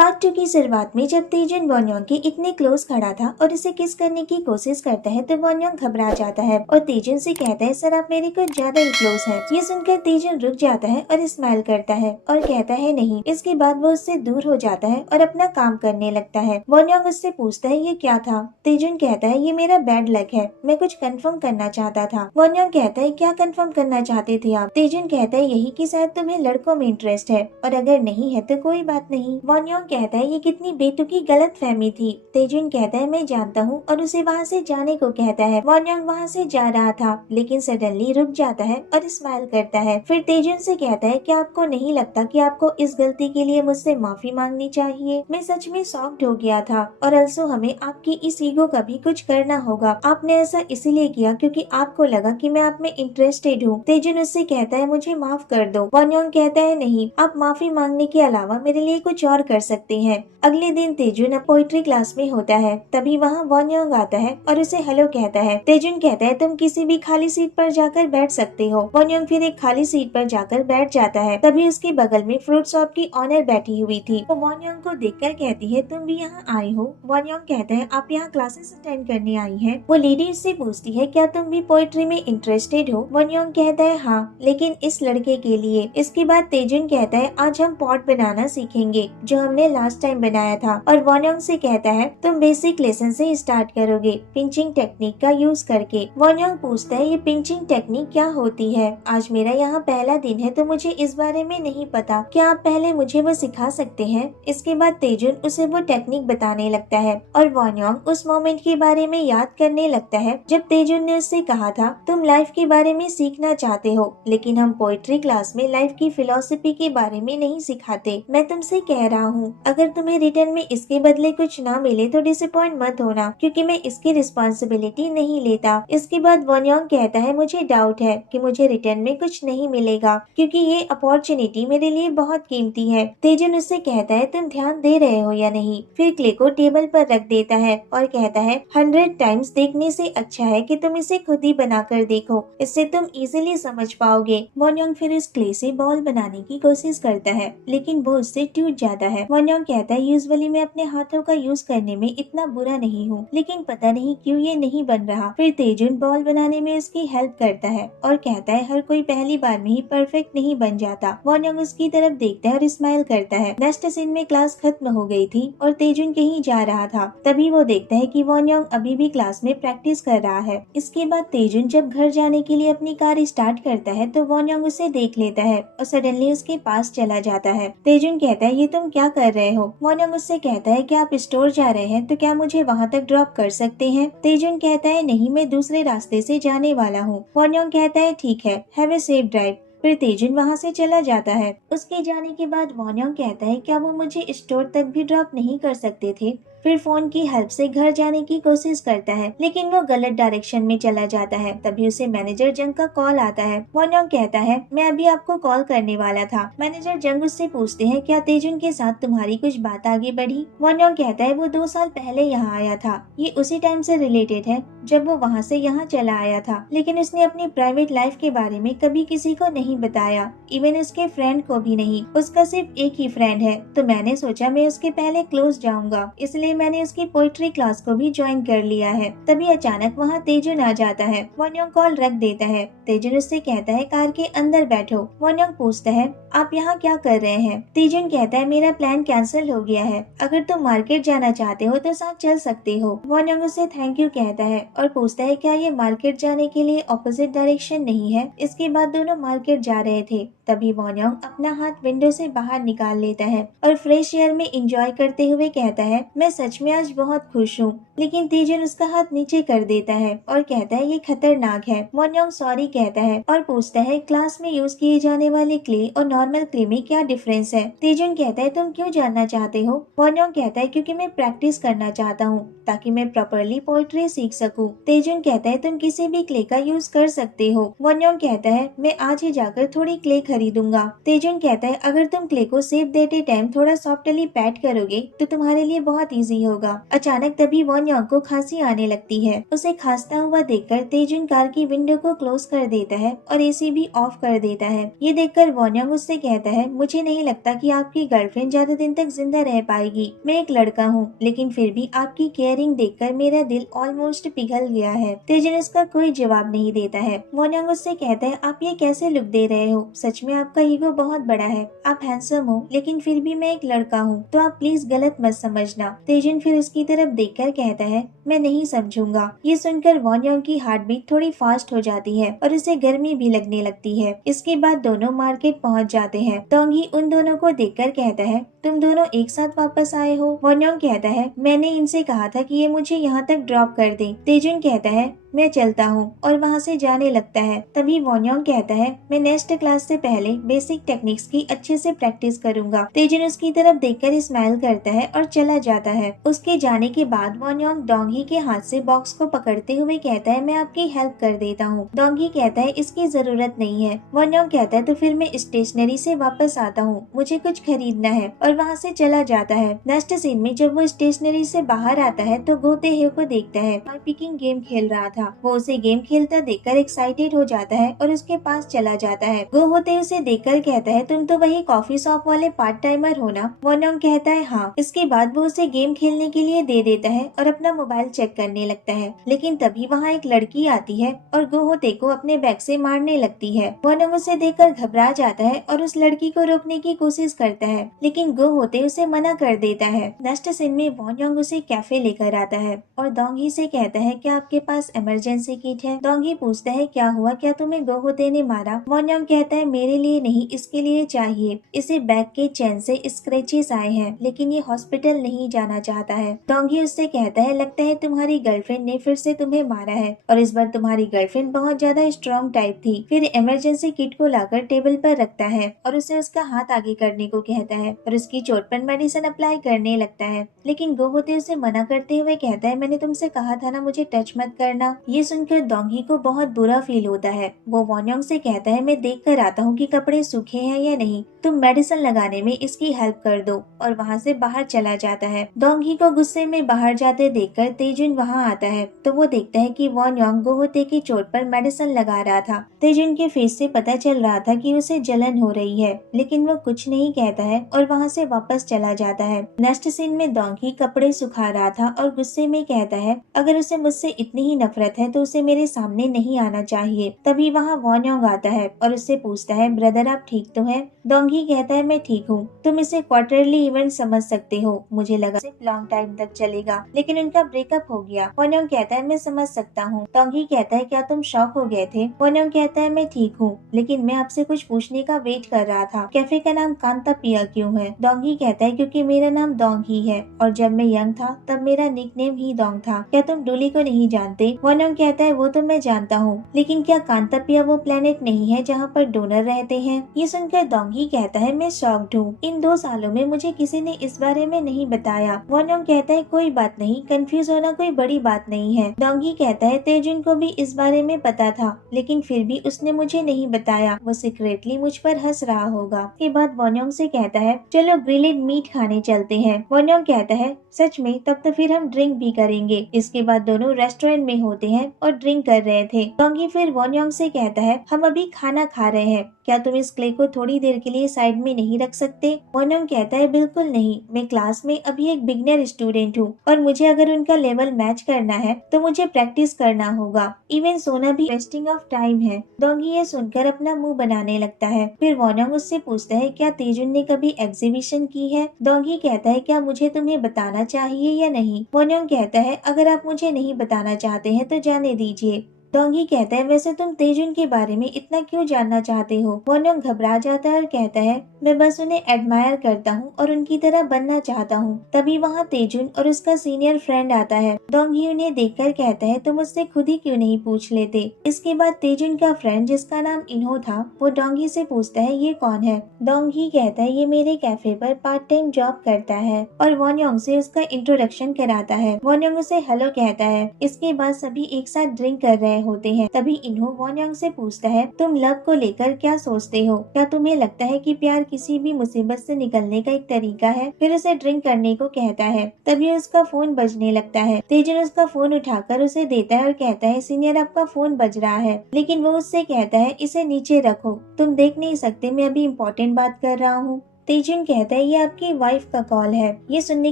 Part 2 की शुरुआत में जब तेजन वॉन्योंग के इतने क्लोज खड़ा था और उसे किस करने की कोशिश करता है तो वॉन्योंग घबरा जाता है और तेजन से कहता है सर आप मेरे को ज्यादा ही क्लोज हैं। ये सुनकर तेजन रुक जाता है और स्माइल करता है और कहता है नहीं। इसके बाद वो उससे दूर हो जाता है और अपना काम करने लगता है। वॉन्योंग उससे पूछता है ये क्या था। तेजन कहता है ये मेरा बैड लक है, मैं कुछ कंफर्म करना चाहता था। वॉन्योंग कहता है क्या कंफर्म करना चाहते थे आप। तेजन कहता है यही कि शायद तुम्हें लड़कों में इंटरेस्ट है और अगर नहीं है तो कोई बात नहीं। वॉन्योंग कहता है ये कितनी बेतुकी गलत फहमी थी। तेजुन कहता है मैं जानता हूँ और उसे वहाँ से जाने को कहता है। वॉन्योंग वहाँ से जा रहा था लेकिन सडनली रुक जाता है और स्माइल करता है। फिर तेजुन से कहता है कि आपको नहीं लगता कि आपको इस गलती के लिए मुझसे माफी मांगनी चाहिए। मैं सच में शॉक्ड हो गया था और अल्सो हमें आपकी इस ईगो का भी कुछ करना होगा। आपने ऐसा इसलिए किया क्योंकि आपको लगा कि मैं आप में इंटरेस्टेड हूँ। तेजुन उससे कहता है मुझे माफ कर दो। वॉन्योंग कहता है नहीं, आप माफी मांगने के अलावा मेरे लिए कुछ और कर सकते हैं। अगले दिन तेजुन अब पोइट्री क्लास में होता है। तभी वहाँ वॉन्योंग आता है और उसे हेलो कहता है। तेजुन कहता है तुम किसी भी खाली सीट पर जाकर बैठ सकते हो। वॉन्योंग फिर एक खाली सीट पर जाकर बैठ जाता है। तभी उसके बगल में फ्रूट शॉप की ऑनर बैठी हुई थी। वो वॉन्योंग को देखकर कहती है तुम भी यहाँ आए हो। वॉन्योंग कहता है आप यहाँ क्लासेस अटेंड करने आई हैं। वो लेडी उससे पूछती है क्या तुम भी पोइट्री में इंटरेस्टेड हो। वॉन्योंग कहता है हाँ, लेकिन इस लड़के के लिए। इसके बाद तेजुन कहता है आज हम पॉट बनाना सीखेंगे जो हमने लास्ट टाइम बनाया था और वॉन्योंग से कहता है तुम बेसिक लेसन से स्टार्ट करोगे पिंचिंग टेक्निक का यूज करके। वॉन्योंग पूछता है ये पिंचिंग टेक्निक क्या होती है। आज मेरा यहाँ पहला दिन है तो मुझे इस बारे में नहीं पता, क्या आप पहले मुझे वो सिखा सकते हैं। इसके बाद तेजुन उसे वो टेक्निक बताने लगता है और वॉन्योंग उस मोमेंट के बारे में याद करने लगता है जब तेजुन ने उससे कहा था तुम लाइफ के बारे में सीखना चाहते हो लेकिन हम पोइट्री क्लास में लाइफ की फिलॉसफी के बारे में नहीं सिखाते। मैं तुमसे कह रहा हूँ अगर तुम्हें रिटर्न में इसके बदले कुछ ना मिले तो डिसअपॉइंट मत होना क्योंकि मैं इसकी रिस्पॉन्सिबिलिटी नहीं लेता। इसके बाद वॉन्योंग कहता है मुझे डाउट है कि मुझे रिटर्न में कुछ नहीं मिलेगा क्योंकि ये अपॉर्चुनिटी मेरे लिए बहुत कीमती है। तेजुन उससे कहता है तुम ध्यान दे रहे हो या नहीं। फिर क्ले को टेबल पर रख देता है और कहता है 100 टाइम्स देखने से अच्छा है कि तुम इसे खुद ही बनाकर देखो, इससे तुम इजीली समझ पाओगे। वॉन्योंग फिर उस क्ले से बॉल बनाने की कोशिश करता है लेकिन वो उससे टूट जाता है। वॉन्योंग कहता है यूजुअली मैं अपने हाथों का यूज करने में इतना बुरा नहीं हूँ लेकिन पता नहीं क्यों ये नहीं बन रहा। फिर तेजुन बॉल बनाने में उसकी हेल्प करता है और कहता है हर कोई पहली बार में ही परफेक्ट नहीं बन जाता। वॉन्योंग उसकी तरफ देखता है और स्माइल करता है। नेक्स्ट सीन में क्लास खत्म हो गई थी और तेजुन कहीं जा रहा था। तभी वो देखता है कि वॉन्योंग अभी भी क्लास में प्रैक्टिस कर रहा है। इसके बाद तेजुन जब घर जाने के लिए अपनी कार स्टार्ट करता है तो वॉन्योंग उसे देख लेता है और सडनली उसके पास चला जाता है। तेजुन कहता है ये तुम क्या कर रहे हो। वॉन्योंग उससे कहता है कि आप स्टोर जा रहे हैं तो क्या मुझे वहाँ तक ड्रॉप कर सकते हैं। तेजुन कहता है नहीं, मैं दूसरे रास्ते से जाने वाला हूँ। वॉन्योंग कहता है ठीक है, हैव ए सेफ ड्राइव। फिर तेजुन वहाँ से चला जाता है। उसके जाने के बाद वॉन्योंग कहता है क्या वो मुझे स्टोर तक भी ड्रॉप नहीं कर सकते थे। फिर फोन की हेल्प से घर जाने की कोशिश करता है लेकिन वो गलत डायरेक्शन में चला जाता है। तभी उसे मैनेजर जंग का कॉल आता है। वॉन्योंग कहता है मैं अभी आपको कॉल करने वाला था। मैनेजर जंग उससे पूछते हैं क्या तेजुन के साथ तुम्हारी कुछ बात आगे बढ़ी। वॉन्योंग कहता है वो 2 साल पहले यहाँ आया था। ये उसी टाइम से रिलेटेड है जब वो वहाँ से यहाँ चला आया था लेकिन उसने अपनी प्राइवेट लाइफ के बारे में कभी किसी को नहीं बताया, इवन उसके फ्रेंड को भी नहीं। उसका सिर्फ एक ही फ्रेंड है तो मैंने सोचा मैं उसके पहले क्लोज जाऊंगा, इसलिए मैंने उसकी पोइट्री क्लास को भी ज्वाइन कर लिया है। तभी अचानक वहाँ तेजुन आ जाता है। वॉन्योंग कॉल रख देता है। तेजुन उससे कहता है कार के अंदर बैठो। वॉन्योंग पूछता है आप यहाँ क्या कर रहे हैं। तेजुन कहता है मेरा प्लान कैंसिल हो गया है, अगर तुम मार्केट जाना चाहते हो तो साथ चल सकते हो। वॉन्योंग उससे थैंक यू कहता है और पूछता है क्या ये मार्केट जाने के लिए ऑपोजिट डायरेक्शन नहीं है। इसके बाद दोनों मार्केट जा रहे थे। तभी वॉन्योंग अपना हाथ विंडो से बाहर निकाल लेता है और फ्रेश एयर में एंजॉय करते हुए कहता है मैं सच में आज बहुत खुश हूँ। लेकिन तेजुन उसका हाथ नीचे कर देता है और कहता है ये खतरनाक है। वॉन्योंग सॉरी कहता है और पूछता है क्लास में यूज किए जाने वाले क्ले और नॉर्मल क्ले में क्या डिफरेंस है। तेजुन कहता है तुम क्यों जानना चाहते हो। वॉन्योंग कहता है क्योंकि मैं प्रैक्टिस करना चाहता हूँ ताकि मैं प्रॉपरली पोइट्री सीख सकूं। तेजुन कहता है तुम किसी भी क्ले का यूज कर सकते हो। वॉन्योंग कहता है मैं आज ही जाकर थोड़ी क्ले खरीदूंगा। तेजुन कहता है अगर तुम क्ले को सेफ देते टाइम थोड़ा सॉफ्टली पैट करोगे तो तुम्हारे लिए बहुत इजी होगा। अचानक तभी वॉन योंग को खांसी आने लगती है। उसे खांसता हुआ देखकर तेजुन कार की विंडो को क्लोज कर देता है और एसी भी ऑफ कर देता है। ये देखकर वॉन योंग उससे कहता है मुझे नहीं लगता कि आपकी गर्लफ्रेंड ज्यादा दिन तक जिंदा रह पाएगी। मैं एक लड़का हूँ लेकिन फिर भी आपकी केयरिंग देखकर मेरा दिल ऑलमोस्ट पिघल गया है। तेजुन उसका कोई जवाब नहीं देता है। वॉन योंग उससे कहता है आप ये कैसे लुक दे रहे हो, सच में आपका ईगो बहुत बड़ा है। आप हैंडसम हो लेकिन फिर भी मैं एक लड़का हूँ, तो आप प्लीज गलत मत समझना। तेजुन फिर उसकी तरफ देखकर कहता है मैं नहीं समझूंगा। ये सुनकर वॉन योंग की हार्ट बीट थोड़ी फास्ट हो जाती है और उसे गर्मी भी लगने लगती है। इसके बाद दोनों मार्केट पहुँच जाते हैं। डोंगी उन दोनों को देखकर कहता है तुम दोनों एक साथ वापस आए हो। वॉन योंग कहता है मैंने इनसे कहा था कि ये मुझे यहाँ तक ड्रॉप कर दे। तेजुन कहता है मैं चलता हूँ और वहाँ से जाने लगता है। तभी वॉन योंग कहता है मैं नेक्स्ट क्लास से पहले बेसिक टेक्निक्स की अच्छे से प्रैक्टिस करूंगा। तेजुन उसकी तरफ देखकर स्माइल करता है और चला जाता है। उसके जाने के बाद वॉन योंग डोंगी के हाथ से बॉक्स को पकड़ते हुए कहता है मैं आपकी हेल्प कर देता हूँ। डोंगी कहता है इसकी जरूरत नहीं है। वॉन योंग कहता है तो फिर मैं स्टेशनरी से वापस आता हूँ, मुझे कुछ खरीदना है, और वहाँ से चला जाता है। नेक्स्ट सीन में जब वो स्टेशनरी से बाहर आता है तो गो ते को देखता है और पिकिंग गेम खेल रहा था। वो उसे गेम खेलता देखकर एक्साइटेड हो जाता है और उसके पास चला जाता है। गो होते उसे देखकर कहता है तुम तो वही कॉफी शॉप वाले पार्ट टाइमर हो ना। वॉन योंग कहता है हाँ। इसके बाद वो उसे गेम खेलने के लिए दे देता है और अपना मोबाइल चेक करने लगता है। लेकिन तभी वहाँ एक लड़की आती है और गो होते को अपने बैग से मारने लगती है। वॉन योंग उसे देखकर घबरा जाता है और उस लड़की को रोकने की कोशिश करता है लेकिन गो होते उसे मना कर देता है। नेक्स्ट सीन में वॉन योंग उसे कैफे लेकर आता है और डोंगी से कहता है क्या आपके पास इमरजेंसी किट है। डोंगी पूछता है क्या हुआ, क्या तुम्हें गो होते ने मारा। वॉन योंग कहता है मेरे लिए नहीं, इसके लिए चाहिए। इसे बैग के चेन से स्क्रैचेस आए हैं लेकिन ये हॉस्पिटल नहीं जाना चाहता है। डोंगी उससे कहता है लगता है तुम्हारी गर्लफ्रेंड ने फिर से तुम्हें मारा है और इस बार तुम्हारी गर्लफ्रेंड बहुत ज्यादा स्ट्रॉन्ग टाइप थी। फिर इमरजेंसी किट को लाकर टेबल पर रखता है और उसे उसका हाथ आगे करने को कहता है और उसकी चोट पर मेडिसिन अप्लाई करने लगता है। लेकिन गो होते उसे मना करते हुए कहता है मैंने तुमसे कहा था ना मुझे टच मत करना। ये सुनकर डोंगी को बहुत बुरा फील होता है। वो वॉन योंग से कहता है मैं देख कर आता हूँ कि कपड़े सूखे हैं या नहीं, तुम मेडिसिन लगाने में इसकी हेल्प कर दो, और वहाँ से बाहर चला जाता है। डोंगी को गुस्से में बाहर जाते देखकर तेजुन वहाँ आता है तो वो देखता है कि वॉन योंग गो होते की चोट पर मेडिसिन लगा रहा था। तेजुन के फेस से पता चल रहा था कि उसे जलन हो रही है लेकिन वो कुछ नहीं कहता है और वहाँ से वापस चला जाता है। नेक्स्ट सीन में डोंगी कपड़े सुखा रहा था और गुस्से में कहता है अगर उसे मुझसे इतनी ही नफरत है तो उसे मेरे सामने नहीं आना चाहिए। तभी वहाँ वॉन योंग आता है और उससे पूछता है ब्रदर आप ठीक तो है। डोंगी कहता है मैं ठीक हूँ, तुम इसे क्वार्टरली इवेंट समझ सकते हो, मुझे लगा सिर्फ लॉन्ग टाइम तक चलेगा लेकिन उनका ब्रेकअप हो गया। वॉन योंग कहता है मैं समझ सकता हूँ। डोंगी कहता है क्या तुम शॉक हो गए थे। वॉन योंग कहता है मैं ठीक हूँ लेकिन मैं आपसे कुछ पूछने का वेट कर रहा था, कैफे का नाम कांता पिया क्यों है। डोंगी कहता है क्योंकि मेरा नाम डोंग ही है और जब मैं यंग था तब मेरा निकनेम ही डोंग था। क्या तुम डूली को नहीं जानते। वॉन योंग कहता है वो तो मैं जानता हूँ लेकिन क्या कांता पिया वो प्लेनेट नहीं है जहाँ पर डोनर रहते हैं। ये सुनकर डोंगी कहता है मैं शॉक्ड हूँ, इन 2 सालों में मुझे किसी ने इस बारे में नहीं बताया। वॉन योंग कहता है कोई बात नहीं, कंफ्यूज होना कोई बड़ी बात नहीं है। डोंगी कहता है तेजुन को भी इस बारे में पता था लेकिन फिर भी उसने मुझे नहीं बताया, वो सीक्रेटली मुझ पर हंस रहा होगा। के बाद वॉन योंग से कहता है चलो ग्रिल्ड मीट खाने चलते हैं। वॉन योंग कहता है सच में, तब तो फिर हम ड्रिंक भी करेंगे। इसके बाद दोनों रेस्टोरेंट में होते हैं और ड्रिंक कर रहे थे। डोंगी फिर वॉन योंग से कहता है हम अभी खाना खा रहे हैं, क्या तुम इस क्ले को थोड़ी देर के लिए साइड में नहीं रख सकते। वॉन योंग कहता है बिल्कुल नहीं, मैं क्लास में अभी एक बिगनर स्टूडेंट हूँ और मुझे अगर उनका लेवल मैच करना है तो मुझे प्रैक्टिस करना होगा, इवन सोना भी वेस्टिंग ऑफ टाइम है। डोंगी ये सुनकर अपना मुंह बनाने लगता है। फिर वॉन योंग उससे पूछता है क्या तेजुन ने कभी एग्जीबिशन की है। डोंगी कहता है क्या मुझे तुम्हें बताना चाहिए या नहीं। वॉन योंग कहता है अगर आप मुझे नहीं बताना चाहते हैं तो जाने दीजिए। डोंगी कहता है वैसे तुम तेजुन के बारे में इतना क्यों जानना चाहते हो। वॉन योंग घबरा जाता है और कहता है मैं बस उन्हें एडमायर करता हूँ और उनकी तरह बनना चाहता हूँ। तभी वहाँ तेजुन और उसका सीनियर फ्रेंड आता है। डोंगी उन्हें देखकर कहता है तुम मुझसे खुद ही क्यों नहीं पूछ लेते। इसके बाद तेजुन का फ्रेंड जिसका नाम इन्हो था वो डोंगी से पूछता है ये कौन है। डोंगी कहता है ये मेरे कैफे पर पार्ट टाइम जॉब करता है और वॉन योंग से उसका इंट्रोडक्शन कराता है। वॉन योंग उसे हेलो कहता है। इसके बाद सभी एक साथ ड्रिंक कर रहे रहे होते हैं। तभी इन्हो वॉन योंग से पूछता है, तुम लव को लेकर क्या सोचते हो? क्या तुम्हें लगता है कि प्यार किसी भी मुसीबत से निकलने का एक तरीका है? फिर उसे ड्रिंक करने को कहता है। तभी उसका फोन बजने लगता है। तेजुन उसका फोन उठाकर उसे देता है और कहता है, सीनियर आपका फोन बज रहा है। लेकिन वो उससे कहता है, इसे नीचे रखो, तुम देख नहीं सकते मैं अभी इम्पोर्टेंट बात कर रहा हूँ। तेजुन कहता है, ये आपकी वाइफ का कॉल है। ये सुनने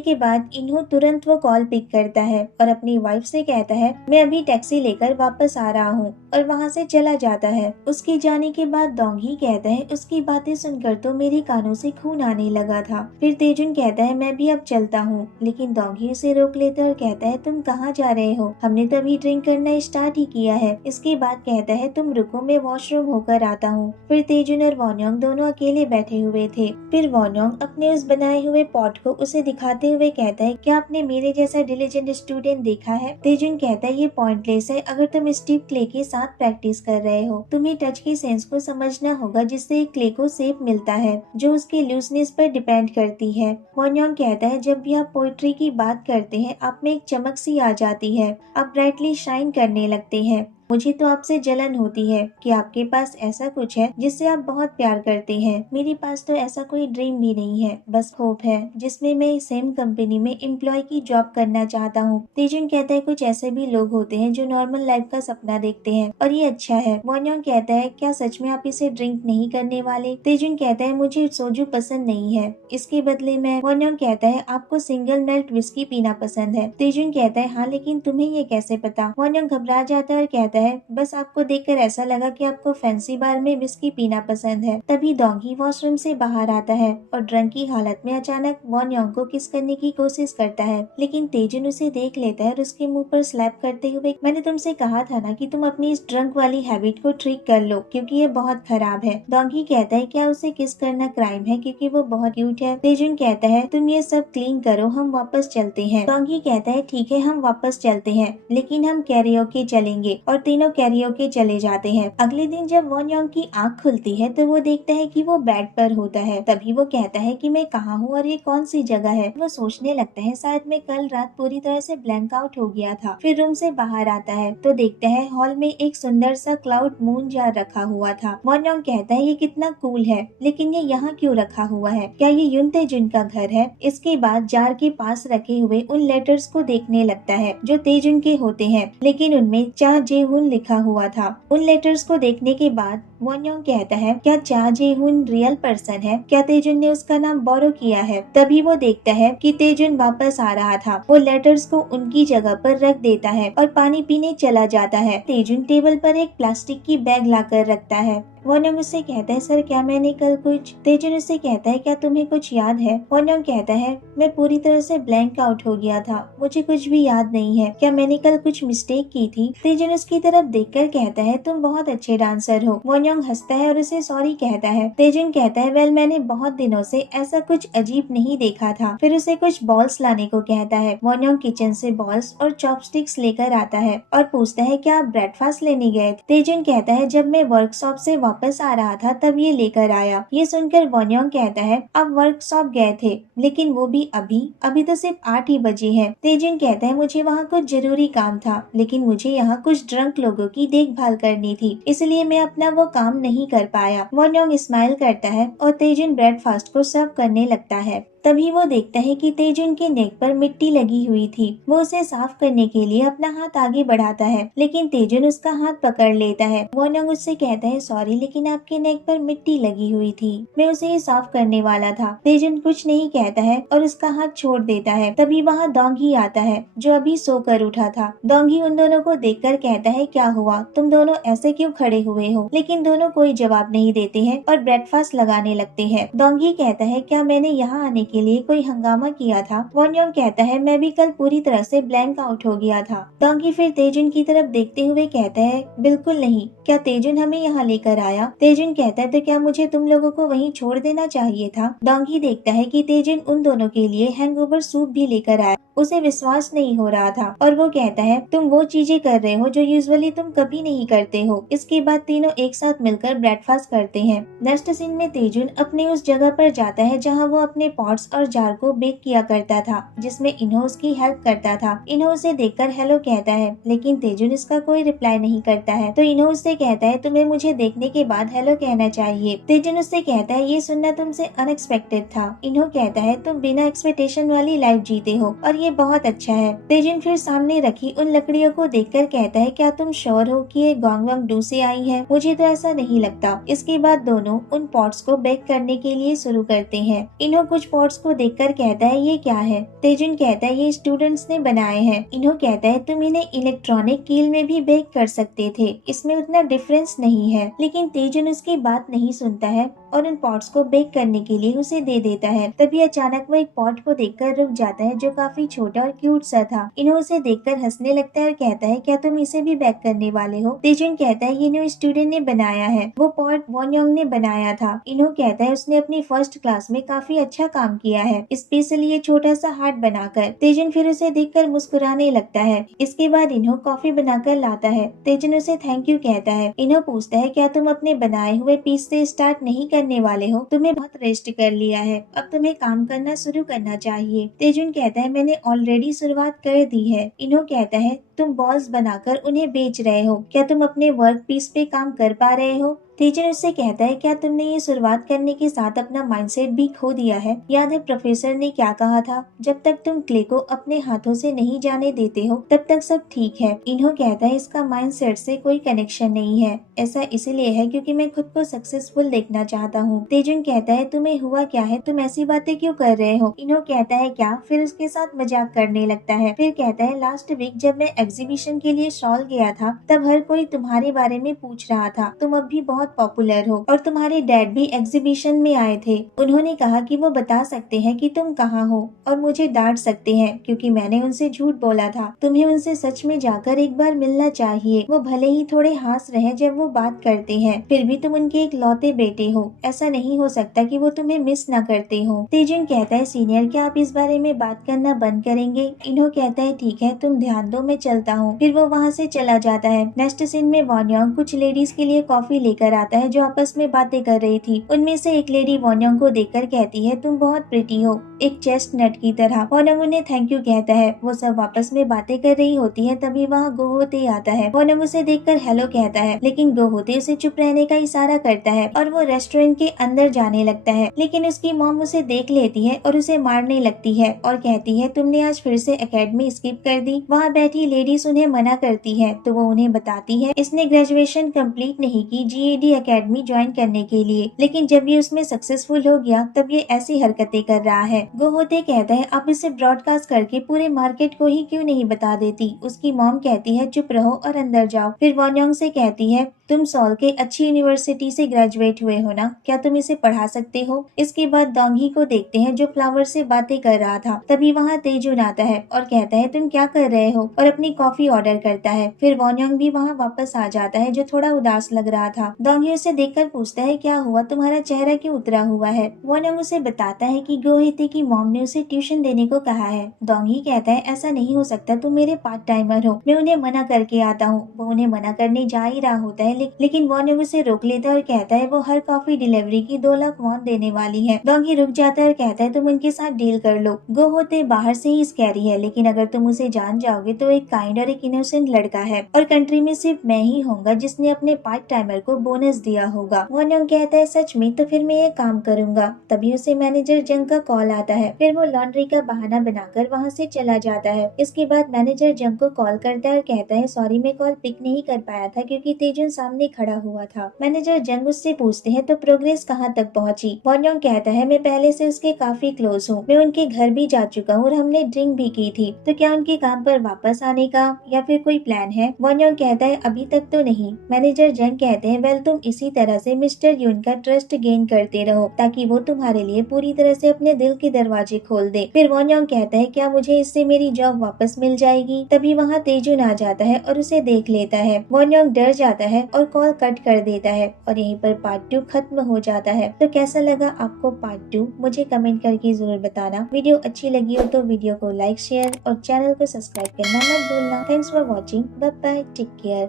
के बाद इन्हो तुरंत वो कॉल पिक करता है और अपनी वाइफ से कहता है, मैं अभी टैक्सी लेकर वापस आ रहा हूँ, और वहाँ से चला जाता है। उसके जाने के बाद डोंगी कहता है, उसकी बातें सुनकर तो मेरे कानों से खून आने लगा था। फिर तेजुन कहता है, मैं भी अब चलता हूँ। लेकिन डोंगी उसे रोक लेता है और कहता है, तुम कहाँ जा रहे हो? हमने तो अभी ड्रिंक करना स्टार्ट ही किया है। इसके बाद कहता है, तुम रुको, मैं वॉशरूम होकर आता हूँ। फिर तेजुन और वॉन योंग दोनों अकेले बैठे हुए थे। फिर वॉन योंग अपने उस बनाए हुए पॉट को उसे दिखाते हुए कहता है, क्या आपने मेरे जैसा डिलिजेंट स्टूडेंट देखा है? तेजुन कहता है, ये पॉइंटलेस है अगर तुम स्टिफ क्ले के साथ प्रैक्टिस कर रहे हो। तुम्हें टच की सेंस को समझना होगा, जिससे एक क्ले को शेप मिलता है जो उसके लूजनेस पर डिपेंड करती है। वॉन योंग कहता है, जब भी आप पोइट्री की बात करते हैं आप में एक चमक सी आ जाती है, आप ब्राइटली शाइन करने लगते हैं। मुझे तो आपसे जलन होती है कि आपके पास ऐसा कुछ है जिससे आप बहुत प्यार करते हैं। मेरे पास तो ऐसा कोई ड्रीम भी नहीं है, बस होप है जिसमें मैं सेम कंपनी में एम्प्लॉय की जॉब करना चाहता हूँ। तेजुन कहता है, कुछ ऐसे भी लोग होते हैं जो नॉर्मल लाइफ का सपना देखते हैं और ये अच्छा है। वॉन योंग कहता है, क्या सच में आप इसे ड्रिंक नहीं करने वाले? तेजुन कहता है, मुझे सोजू पसंद नहीं है, इसके बदले में। वॉन योंग कहता है, आपको सिंगल मेल्ट विस्की पीना पसंद है। तेजुन कहता है, हाँ, लेकिन तुम्हें ये कैसे पता? वॉन योंग घबरा जाता है और कहता है, बस आपको देखकर ऐसा लगा कि आपको फैंसी बार में विस्की पीना पसंद है। तभी डोंगी वॉशरूम से बाहर आता है और ड्रंक की हालत में अचानक वॉन योंग को किस करने की कोशिश करता है, लेकिन तेजुन उसे देख लेता है और उसके मुंह पर स्लैप करते हुए, मैंने तुमसे कहा था ना कि तुम अपनी इस ड्रंक वाली हैबिट को ठीक कर लो, क्योंकि ये बहुत खराब है। डोंगी कहता है, क्या उसे किस करना क्राइम है क्योंकि वो बहुत क्यूट है? तेजुन कहता है, तुम ये सब क्लीन करो, हम वापस चलते हैं। डोंगी कहता है, ठीक है, हम वापस चलते हैं, लेकिन हम कैरियोके चलेंगे। और तीनों कैरियोके चले जाते हैं। अगले दिन जब वॉन योंग की आंख खुलती है तो वो देखता है कि वो बेड पर होता है। तभी वो कहता है कि मैं कहाँ हूँ और ये कौन सी जगह है? वो सोचने लगता है, शायद मैं कल रात पूरी तरह से ब्लैंक आउट हो गया था। फिर रूम से बाहर आता है तो देखता है हॉल में एक सुंदर सा क्लाउड मून जार रखा हुआ था। वॉन योंग कहता है, ये कितना कूल है, लेकिन ये यहाँ क्यों रखा हुआ है? क्या ये युन तेजुन का घर है? इसके बाद जार के पास रखे हुए उन लेटर्स को देखने लगता है जो तेजुन के होते हैं, लेकिन उनमें चा जेहुन लिखा हुआ था। उन लेटर्स को देखने के बाद वॉन योंग कहता है, क्या चा जेहुन रियल पर्सन है? क्या तेजुन ने उसका नाम बोरो किया है? तभी वो देखता है कि तेजुन वापस आ रहा था। वो लेटर्स को उनकी जगह पर रख देता है और पानी पीने चला जाता है। तेजुन टेबल पर एक प्लास्टिक की बैग लाकर रखता है। वॉन योंग उससे कहता है, सर क्या मैंने कल कुछ? तेजुन उससे कहता है, क्या तुम्हें कुछ याद है? वॉन योंग कहता है, मैं पूरी तरह से ब्लैंक आउट हो गया था, मुझे कुछ भी याद नहीं है। क्या मैंने कल कुछ मिस्टेक की थी? तेजुन उसकी तरफ देखकर कहता है, तुम बहुत अच्छे डांसर हो। वॉन योंग हंसता है और उसे सॉरी कहता है। तेजुन कहता है, वेल मैंने बहुत दिनों से ऐसा कुछ अजीब नहीं देखा था। फिर उसे कुछ बॉल्स लाने को कहता है। वॉन योंग किचन से बॉल्स और चॉपस्टिक्स लेकर आता है और पूछता है, क्या आप ब्रेकफास्ट लेने गए थे? तेजुन कहता है, जब मैं वर्कशॉप से वापस आ रहा था तब ये लेकर आया। ये सुनकर वॉन योंग कहता है, आप वर्कशॉप गए थे, लेकिन वो भी अभी तो सिर्फ 8 ही बजे हैं। तेजुन कहता है, मुझे वहाँ कुछ जरूरी काम था, लेकिन मुझे यहाँ कुछ ड्रंक लोगों की देखभाल करनी थी, इसलिए मैं अपना वो काम नहीं कर पाया। वॉन योंग स्माइल करता है और तेजुन ब्रेकफास्ट को सर्व करने लगता है। तभी वो देखता है कि तेजुन के नेक पर मिट्टी लगी हुई थी। वो उसे साफ करने के लिए अपना हाथ आगे बढ़ाता है, लेकिन तेजुन उसका हाथ पकड़ लेता है। वॉन योंग उससे कहता है, सॉरी, लेकिन आपके नेक पर मिट्टी लगी हुई थी, मैं उसे ही साफ करने वाला था। तेजुन कुछ नहीं कहता है और उसका हाथ छोड़ देता है। तभी वहाँ डोंगी आता है जो अभी सोकर उठा था। डोंगी उन दोनों को देखकर कहता है, क्या हुआ, तुम दोनों ऐसे क्यों खड़े हुए हो? लेकिन दोनों कोई जवाब नहीं देते हैं और ब्रेकफास्ट लगाने लगते हैं। डोंगी कहता है, क्या मैंने यहाँ आने के लिए कोई हंगामा किया था? वॉन योंग कहता है, मैं भी कल पूरी तरह से ब्लैंक आउट हो गया था। डोंगी फिर तेजुन की तरफ देखते हुए कहता है, बिल्कुल नहीं, क्या तेजुन हमें यहाँ लेकर आया? तेजुन कहता है, तो क्या मुझे तुम लोगों को वहीं छोड़ देना चाहिए था? डोंगी देखता है कि तेजुन उन दोनों के लिए हैंगओवर सूप भी लेकर आया। उसे विश्वास नहीं हो रहा था और वो कहता है, तुम वो चीजें कर रहे हो जो यूजुअली तुम कभी नहीं करते हो। इसके बाद तीनों एक साथ मिलकर ब्रेकफास्ट करते हैं। नेक्स्ट सीन में तेजुन अपने उस जगह पर जाता है जहाँ वो अपने पॉट पॉट्स और जार को बेक किया करता था, जिसमें इन्हो उसकी हेल्प करता था। इन्हो उसे देखकर हेलो कहता है, लेकिन तेजुन इसका कोई रिप्लाई नहीं करता है। तो इन्हो उससे कहता है, तुम्हें मुझे देखने के बाद हेलो कहना चाहिए। तेजुन उससे कहता है, ये सुनना तुमसे अनएक्सपेक्टेड था। इन्हो कहता है, तुम बिना एक्सपेक्टेशन वाली लाइफ जीते हो और ये बहुत अच्छा है। तेजुन फिर सामने रखी उन लकड़ियों को देखकर कहता है, क्या तुम श्योर हो कि ये गोंगवांग-डू से आई है? मुझे तो ऐसा नहीं लगता। इसके बाद दोनों उन पॉट्स को बेक करने के लिए शुरू करते हैं। इन्हो कुछ पॉट्स को देखकर कहता है, ये क्या है? तेजुन कहता है, ये स्टूडेंट्स ने बनाए हैं। इन्हो कहता है, तुम इन्हें इलेक्ट्रॉनिक कील में भी बेक कर सकते थे, इसमें उतना डिफरेंस नहीं है। लेकिन तेजुन उसकी बात नहीं सुनता है और उन पॉट्स को बेक करने के लिए उसे दे देता है। तभी अचानक वो एक पॉट को देखकर रुक जाता है, जो काफी छोटा और क्यूट सा था। इन्हो उसे देखकर हंसने लगता है और कहता है, क्या तुम इसे भी बेक करने वाले हो? तेजुन कहता है, ये न्यू स्टूडेंट ने बनाया है, वो पॉट वॉन योंग ने बनाया था। इन्हो कहता है, उसने अपनी फर्स्ट क्लास में काफी अच्छा काम किया है, स्पेशली ये छोटा सा हार्ट बनाकर। तेजुन फिर उसे देखकर मुस्कुराने लगता है। इसके बाद इन्हो कॉफी बनाकर लाता है। तेजुन उसे थैंक यू कहता है। इन्हो पूछता है, क्या तुम अपने बनाए हुए पीस से स्टार्ट नहीं करने वाले हो? तुम्हें बहुत रेस्ट कर लिया है, अब तुम्हें काम करना शुरू करना चाहिए। तेजुन कहता है, मैंने ऑलरेडी शुरुआत कर दी है। इन्हो कहता है, तुम बॉल्स बनाकर उन्हें बेच रहे हो, क्या तुम अपने वर्क पीस पे काम कर पा रहे हो? तेजुन उससे कहता है, क्या तुमने ये शुरुआत करने के साथ अपना माइंडसेट भी खो दिया है? याद है प्रोफेसर ने क्या कहा था, जब तक तुम क्ले को अपने हाथों से नहीं जाने देते हो तब तक सब ठीक है। इन्हो कहता है, इसका माइंडसेट से कोई कनेक्शन नहीं है, ऐसा इसलिए है क्योंकि मैं खुद को सक्सेसफुल देखना चाहता हूँ। तेजुन कहता है, तुम्हें हुआ क्या है, तुम ऐसी बातें क्यों कर रहे हो? इन्हो कहता है, क्या? फिर उसके साथ मजाक करने लगता है। फिर कहता है, लास्ट वीक जब मैं एग्जीबिशन के लिए शॉल गया था तब हर कोई तुम्हारे बारे में पूछ रहा था, तुम अब भी बहुत पॉपुलर हो और तुम्हारे डैड भी एग्जीबिशन में आए थे। उन्होंने कहा कि वो बता सकते हैं कि तुम कहाँ हो और मुझे डांट सकते हैं क्योंकि मैंने उनसे झूठ बोला था। तुम्हें उनसे सच में जाकर एक बार मिलना चाहिए। वो भले ही थोड़े हंस रहे जब वो बात करते हैं, फिर भी तुम उनके एक लौते बेटे हो, ऐसा नहीं हो सकता कि वो तुम्हें मिस न करते हो। तेजुन कहता है, सीनियर क्या आप इस बारे में बात करना बंद करेंगे? इन्हो कहता है, ठीक है, तुम ध्यान दो, मैं चलता हूँ। फिर वो वहाँ से चला जाता है। नेक्स्ट सीन में वॉन योंग कुछ लेडीज के लिए कॉफी लेकर आता है जो आपस में बातें कर रही थी। उनमें से एक लेडी वॉन योंग को देखकर कहती है, तुम बहुत प्रिटी हो, एक चेस्टनट की तरह। वॉन योंग उन्हें थैंक यू कहता है। वो सब आपस में बातें कर रही होती है, तभी वहाँ गोहोते आता है। वॉन योंग उसे देखकर हेलो कहता है, लेकिन गोहोते उसे चुप रहने का इशारा करता है और वो रेस्टोरेंट के अंदर जाने लगता है। लेकिन उसकी मॉम उसे देख लेती है और उसे मारने लगती है और कहती है, तुमने आज फिर से एकेडमी स्किप कर दी। वहाँ बैठी लेडीज उन्हें मना करती है तो वो उन्हें बताती है, इसने ग्रेजुएशन कंप्लीट नहीं की GAD एकेडमी ज्वाइन करने के लिए, लेकिन जब ये उसमें सक्सेसफुल हो गया तब ये ऐसी हरकतें कर रहा है। गोहोते कहता है, आप इसे ब्रॉडकास्ट करके पूरे मार्केट को ही क्यों नहीं बता देती? उसकी मॉम कहती है, चुप रहो और अंदर जाओ। फिर वॉन योंग से कहती है, तुम सॉल के अच्छी यूनिवर्सिटी से ग्रेजुएट हुए हो ना, क्या तुम इसे पढ़ा सकते हो? इसके बाद डोंगी को देखते हैं जो फ्लावर से बातें कर रहा था। तभी वहाँ तेजुन आता है और कहता है, तुम क्या कर रहे हो, और अपनी कॉफी ऑर्डर करता है। फिर वॉन योंग भी वहाँ वापस आ जाता है जो थोड़ा उदास लग रहा था। डोंगी उसे देखकर पूछता है, क्या हुआ, तुम्हारा चेहरा क्यों उतरा हुआ है? वॉन योंग उसे बताता है कि गोहेते की मॉम ने उसे ट्यूशन देने को कहा है। डोंगी कहता है, ऐसा नहीं हो सकता, तुम मेरे पार्ट टाइमर हो, मैं उन्हें मना करके आता हूँ। वो उन्हें मना करने जा ही रहा होता है, लेकिन वॉन योंग उसे रोक लेता है और कहता है, वो हर कॉफी डिलीवरी की 2 लाख वॉन देने वाली है। डोंगी रुक जाता है और कहता है, तुम उनके साथ डील कर लो। गोहोते बाहर से ही स्कैरी है, लेकिन अगर तुम उसे जान जाओगे तो एक काइंड और एक इनोसेंट लड़का है और कंट्री में सिर्फ मैं ही होऊंगा जिसने अपने पार्ट टाइमर को बोनस दिया होगा। वॉन योंग कहता है, सच में? तो फिर मैं ये काम करूंगा। तभी उसे मैनेजर जंग का कॉल आता है। फिर वो लॉन्ड्री का बहाना बनाकर वहाँ से चला जाता है। इसके बाद मैनेजर जंग को कॉल करता है और कहता है, सॉरी मैं कॉल पिक नहीं कर पाया था क्योंकि तेजुन सामने खड़ा हुआ था। मैनेजर जंग उससे पूछते हैं, तो प्रोग्रेस कहाँ तक पहुँची? वॉन योंग कहता है, मैं पहले से उसके काफी क्लोज हूँ, मैं उनके घर भी जा चुका हूँ और हमने ड्रिंक भी की थी, तो क्या उनके काम पर वापस आने का या फिर कोई प्लान है? वॉन योंग कहता है, अभी तक तो नहीं। मैनेजर जंग कहते हैं, वेल तुम इसी तरह से मिस्टर यून का ट्रस्ट गेन करते रहो ताकि वो तुम्हारे लिए पूरी तरह से अपने दिल के दरवाजे खोल दे। फिर वॉन योंग कहता है, क्या मुझे इससे मेरी जॉब वापस मिल जाएगी? तभी वहाँ तेजुन आ जाता है और उसे देख लेता है। वॉन योंग डर जाता है और कॉल कट कर देता है और यहीं पर पार्ट 2 खत्म हो जाता है। तो कैसा लगा आपको पार्ट 2? मुझे कमेंट करके जरूर बताना। वीडियो अच्छी लगी हो तो वीडियो को लाइक, शेयर और चैनल को सब्सक्राइब करना मत भूलना। Thanks for watching, bye bye, take care.